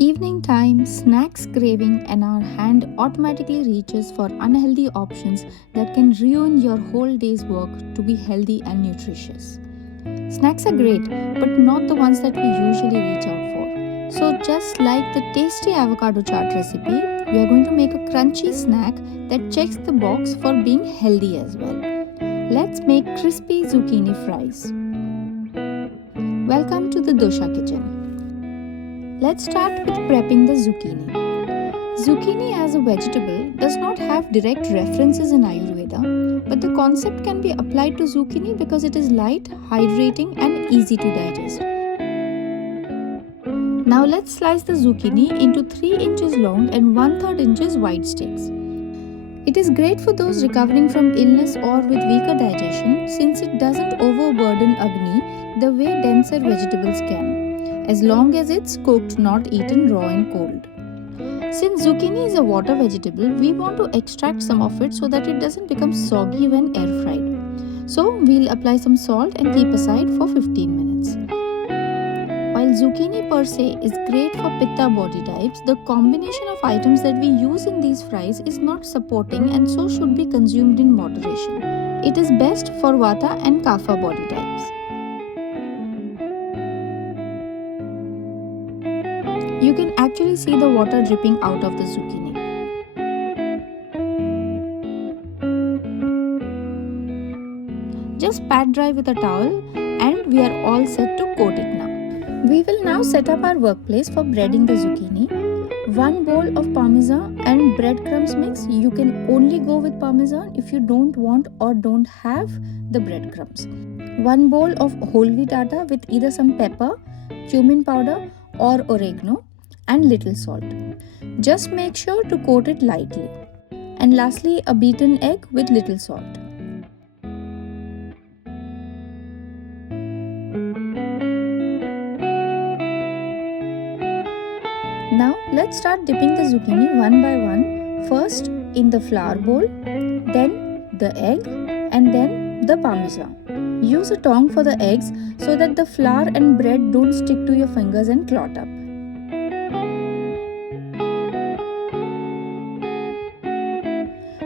Evening time, snacks craving, and our hand automatically reaches for unhealthy options that can ruin your whole day's work to be healthy and nutritious. Snacks are great, but not the ones that we usually reach out for. So, just like the tasty avocado chaat recipe, we are going to make a crunchy snack that checks the box for being healthy as well. Let's make crispy zucchini fries. Welcome to the dosha kitchen. Let's start with prepping the zucchini. Zucchini as a vegetable does not have direct references in Ayurveda, but the concept can be applied to zucchini because it is light, hydrating, and easy to digest. Now let's slice the zucchini into 3 inches long and 1/3 inches wide steaks. It is great for those recovering from illness or with weaker digestion since it doesn't overburden Agni the way denser vegetables can, as long as it's cooked, not eaten raw and cold. Since zucchini is a water vegetable, we want to extract some of it so that it doesn't become soggy when air fried. So we'll apply some salt and keep aside for 15 minutes. While zucchini per se is great for pitta body types, the combination of items that we use in these fries is not supporting and so should be consumed in moderation. It is best for vata and kapha body types. You can actually see the water dripping out of the zucchini. Just pat dry with a towel and we are all set to coat it now. We will now set up our workplace for breading the zucchini. 1 bowl of Parmesan and breadcrumbs mix. You can only go with Parmesan if you don't want or don't have the breadcrumbs. 1 bowl of whole wheat atta with either some pepper, cumin powder or oregano and little salt. Just make sure to coat it lightly. And lastly, a beaten egg with little salt. Now let's start dipping the zucchini one by one. First in the flour bowl, then the egg and then the Parmesan. Use a tong for the eggs so that the flour and bread don't stick to your fingers and clot up.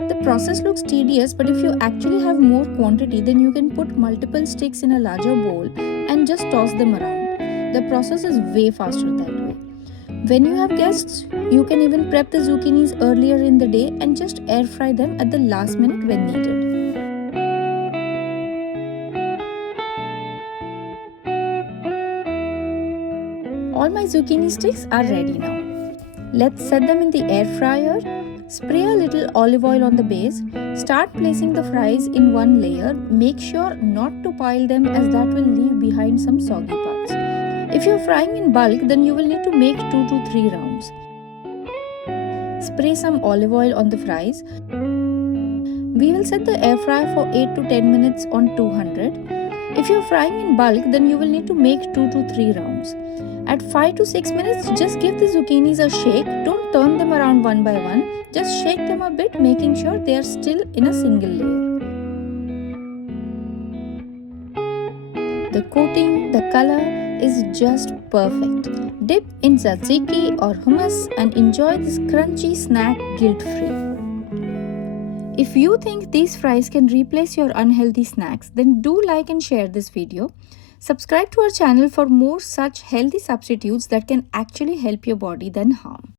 The process looks tedious, but if you actually have more quantity, then you can put multiple sticks in a larger bowl and just toss them around. The process is way faster that way. When you have guests, you can even prep the zucchinis earlier in the day and just air fry them at the last minute when needed. All my zucchini sticks are ready now. Let's set them in the air fryer. Spray a little olive oil on the base. Start placing the fries in one layer. Make sure not to pile them as that will leave behind some soggy parts. If you're frying in bulk, then you will need to make 2 to 3 rounds. Spray some olive oil on the fries. We will set the air fryer for 8 to 10 minutes on 200. If you're frying in bulk, then you will need to make 2 to 3 rounds. At 5 to 6 minutes, just give the zucchinis a shake. Don't turn them around one by one. Just shake them a bit, making sure they are still in a single layer. The coating, the color is just perfect. Dip in tzatziki or hummus and enjoy this crunchy snack guilt-free. If you think these fries can replace your unhealthy snacks, then do like and share this video. Subscribe to our channel for more such healthy substitutes that can actually help your body than harm.